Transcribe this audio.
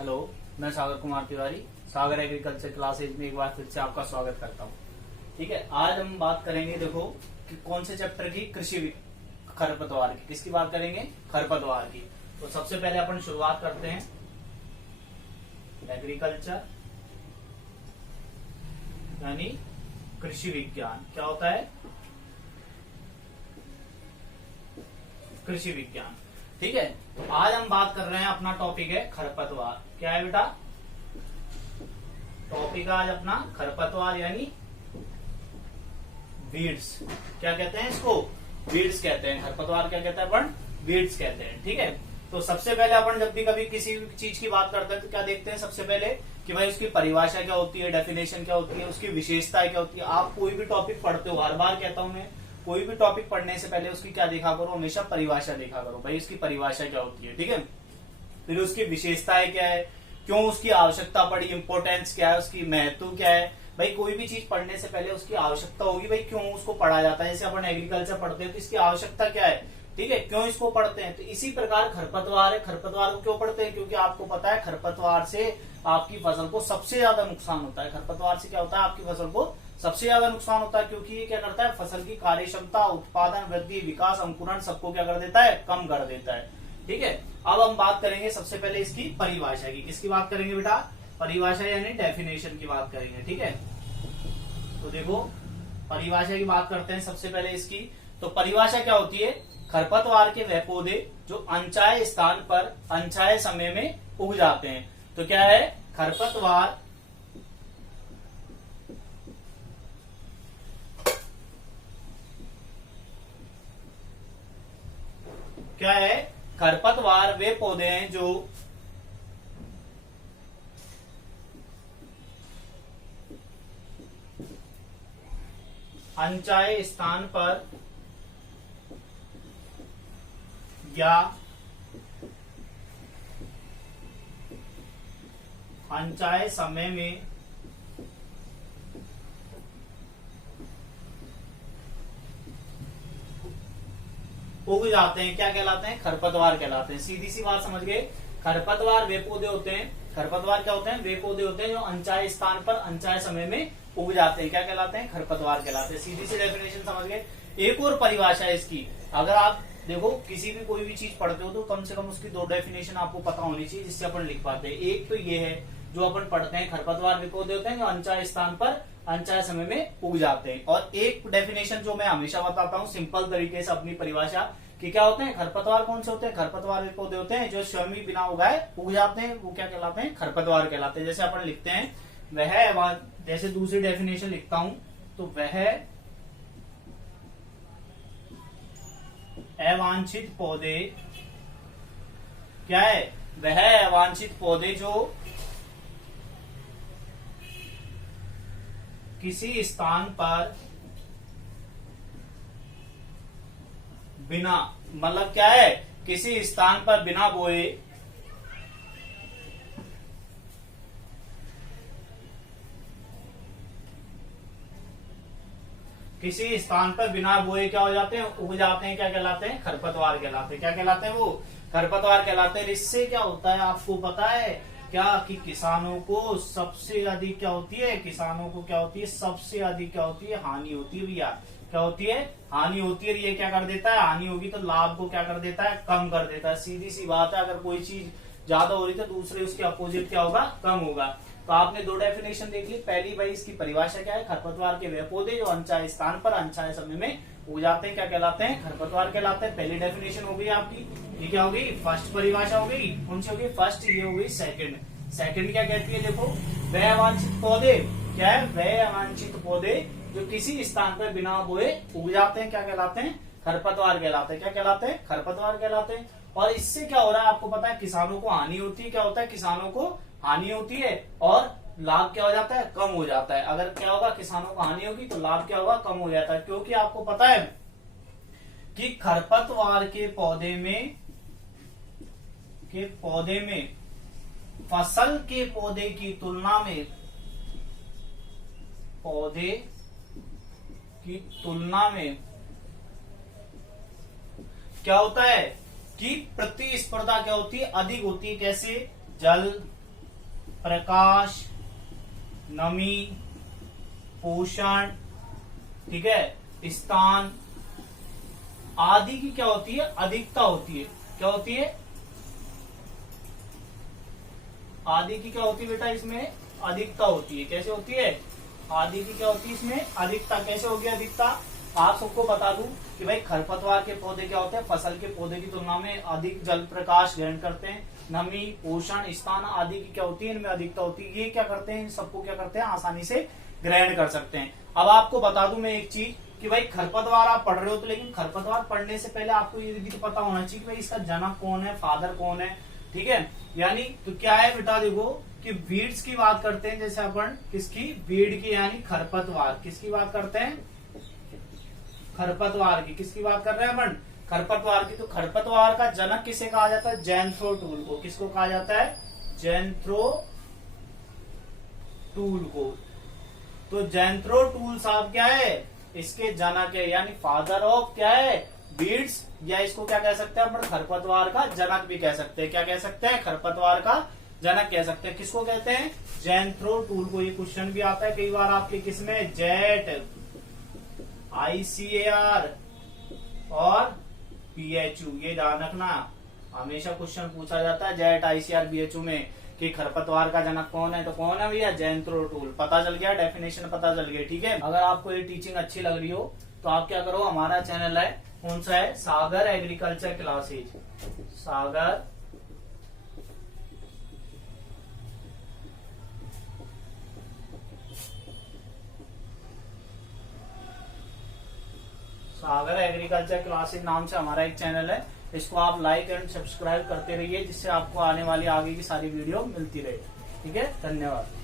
Hello, मैं सागर कुमार तिवारी सागर agriculture classes में एक बार फिर से आपका स्वागत करता हूँ। ठीक है, आज हम बात करेंगे देखो कि कौन से चैप्टर की खरपतवार की। किसकी बात करेंगे? खरपतवार की। तो सबसे पहले अपन शुरुआत करते हैं एग्रीकल्चर यानी कृषि विज्ञान। क्या होता है? कृषि विज्ञान। ठीक है, तो आज हम बात कर रहे हैं, अपना टॉपिक है खरपतवार। क्या है बेटा? टॉपिक आज अपना खरपतवार यानी वीड्स। क्या कहते हैं इसको? वीड्स कहते हैं। खरपतवार क्या कहते हैं अपन? वीड्स कहते हैं। ठीक है, तो सबसे पहले अपन जब भी कभी किसी चीज की बात करते हैं तो क्या देखते हैं सबसे पहले कि भाई उसकी परिभाषा क्या होती है, डेफिनेशन क्या होती है, उसकी विशेषताएं क्या होती है। आप कोई भी टॉपिक पढ़ते हो, हर बार कहता हूं मैं, कोई भी टॉपिक पढ़ने से पहले उसकी क्या देखा करो? हमेशा परिभाषा देखा करो। भाई उसकी परिभाषा क्या होती है। ठीक है, फिर उसकी विशेषताएं क्या है, क्यों उसकी आवश्यकता पड़ी, इंपोर्टेंस क्या है, उसकी महत्व क्या है। भाई कोई भी चीज पढ़ने से पहले उसकी आवश्यकता होगी, भाई क्यों उसको पढ़ा जाता है। जैसे अपन एग्रीकल्चर पढ़ते हैं तो इसकी आवश्यकता क्या है, ठीक है, क्यों इसको पढ़ते हैं। तो इसी प्रकार खरपतवार है। खरपतवार को क्यों पढ़ते हैं? क्योंकि आपको पता है खरपतवार से आपकी फसल को सबसे ज्यादा नुकसान होता है। खरपतवार से क्या होता है? आपकी फसल को सबसे ज्यादा नुकसान होता है, क्योंकि ये क्या करता है? फसल की कार्य क्षमता, उत्पादन, वृद्धि, विकास, अंकुरण सबको क्या कर देता है? कम कर देता है। ठीक है, अब हम बात करेंगे सबसे पहले इसकी परिभाषा की। किसकी बात करेंगे बेटा? परिभाषा यानी डेफिनेशन की बात करेंगे। ठीक है, तो देखो परिभाषा की बात करते हैं सबसे पहले इसकी। तो परिभाषा क्या होती है? खरपतवार के वह पौधे जो अनचाहे स्थान पर अनचाहे समय में उग जाते हैं। तो क्या है? खरपतवार क्या है? खरपतवार वे पौधे हैं जो अनचाहे स्थान पर या अनचाहे समय में उग जाते हैं। क्या कहलाते हैं? खरपतवार कहलाते हैं। सीधी सी बात समझ गए। खरपतवार वे पौधे होते हैं, खरपतवार क्या होते हैं? वे पौधे होते हैं जो अनचाहे स्थान पर अनचाहे समय में उग जाते हैं। क्या कहलाते हैं? खरपतवार कहलाते हैं। सीधी सी डेफिनेशन समझ गए। एक और परिभाषा है इसकी। अगर आप देखो किसी भी कोई भी चीज पढ़ते हो तो कम से कम उसकी दो डेफिनेशन आपको पता होनी चाहिए जिससे अपन लिख पाते हैं। एक तो ये है जो अपन पढ़ते हैं, खरपतवार वे पौधे होते हैं जो अनचाहे स्थान पर अनचाहे समय में उग जाते हैं। और एक डेफिनेशन जो मैं हमेशा बताता हूँ सिंपल तरीके से अपनी परिभाषा कि क्या होते हैं खरपतवार, कौन से होते हैं? खरपतवार वे पौधे होते हैं जो स्वयं ही बिना उगाए उग जाते हैं। वो क्या कहलाते हैं? खरपतवार कहलाते हैं। जैसे अपन लिखते हैं वह, जैसे दूसरी डेफिनेशन लिखता हूं तो वह अवांछित पौधे, क्या है? वह अवांछित पौधे जो किसी स्थान पर बिना, मतलब क्या है? किसी स्थान पर बिना बोए किसी स्थान पर बिना बोए क्या हो जाते हैं? उग जाते हैं। क्या कहलाते हैं? खरपतवार कहलाते हैं। क्या कहलाते हैं? वो खरपतवार कहलाते हैं। इससे क्या होता है आपको पता है क्या? कि किसानों को सबसे अधिक क्या होती है? किसानों को क्या होती है? सबसे अधिक क्या होती है? हानि होती है भैया। क्या होती है? हानि होती है। ये क्या कर देता है? हानि होगी तो लाभ को क्या कर देता है? कम कर देता है। सीधी सी बात है, अगर कोई चीज ज्यादा हो रही तो दूसरे उसके अपोजिट क्या होगा? कम होगा। तो आपने दो डेफिनेशन देख ली। पहली भाई इसकी परिभाषा क्या है? खरपतवार के वे पौधे जो अनचाहे स्थान पर अनचाहे समय में उग जाते हैं। क्या कहलाते हैं? खरपतवार कहलाते हैं। पहली डेफिनेशन हो गई आपकी। ये क्या होगी? फर्स्ट परिभाषा हो गई। कौन सी होगी? फर्स्ट। ये हो गई सेकंड। सेकंड क्या कहती है? देखो, वह अवांछित पौधे, क्या है? वह अवांछित पौधे जो किसी स्थान पर बिना बोए उग जाते हैं। क्या कहलाते हैं? खरपतवार कहलाते हैं। क्या कहलाते हैं? खरपतवार कहलाते हैं। और इससे क्या हो रहा है आपको पता है? किसानों को हानि होती है। क्या होता है? किसानों को हानि होती है और लाभ क्या हो जाता है? कम हो जाता है। अगर क्या होगा? किसानों को हानि होगी तो लाभ क्या होगा? कम हो जाता है। क्योंकि आपको पता है कि खरपतवार के पौधे में फसल के पौधे की तुलना में, पौधे की तुलना में क्या होता है कि प्रतिस्पर्धा क्या होती है? अधिक होती है। कैसे? जल, प्रकाश, नमी, पोषण, ठीक है, स्थान आदि की क्या होती है, अधिकता होती है। क्या होती है, आदि की क्या होती है बेटा, इसमें अधिकता होती है। कैसे होती है, आदि की क्या होती है, इसमें अधिकता। कैसे होगी अधिकता, आप सबको बता दूं कि भाई खरपतवार के पौधे क्या होते हैं, फसल के पौधे की तुलना में अधिक जल प्रकाश ग्रहण करते हैं। नमी, पोषण, स्थान आदि की क्या होती है, इनमें अधिकता होती है। ये क्या करते हैं, इन सबको क्या करते हैं, आसानी से ग्रहण कर सकते हैं। अब आपको बता दूं मैं एक चीज कि भाई खरपतवार आप पढ़ रहे हो तो, लेकिन खरपतवार पढ़ने से पहले आपको ये भी तो पता होना चाहिए कि भाई इसका जनक कौन है, फादर कौन है, ठीक है। यानी तो क्या है बेटा, देखो कि वीड्स की बात करते हैं, जैसे अपन किसकी, वीड की, यानी खरपतवार। किसकी बात करते हैं, खरपतवार की। किसकी बात कर रहे हैं अपन, खरपतवार की। तो खरपतवार का जनक किसे कहा जाता है, जैंथ्रोटूल को। किसको कहा जाता है, जैंथ्रोटूल को। तो जैंथ्रोटूल साहब क्या है, इसके जनक है, यानी फादर ऑफ क्या है, वीड्स, या इसको क्या कह सकते हैं अपन, खरपतवार का जनक भी कह सकते हैं। क्या कह सकते हैं, खरपतवार का जनक कह सकते हैं। किसको कहते हैं, जैंथ्रोटूल को। ये क्वेश्चन भी आता है कई बार आपके किसमें, जेट, ICAR और PHU, ये ध्यान रखना, हमेशा क्वेश्चन पूछा जाता है जेट, ICAR, PHU में कि खरपतवार का जनक कौन है। तो कौन है भैया, जैंथ्रोटूल। पता चल गया, डेफिनेशन पता चल गई, ठीक है। अगर आपको ये टीचिंग अच्छी लग रही हो तो आप क्या करो, हमारा चैनल है, कौन सा है, सागर एग्रीकल्चर क्लासेज। सागर एग्रीकल्चर क्लासेज नाम से हमारा एक चैनल है। इसको आप लाइक एंड सब्सक्राइब करते रहिए, जिससे आपको आने वाली आगे की सारी वीडियो मिलती रहे। ठीक है, धन्यवाद।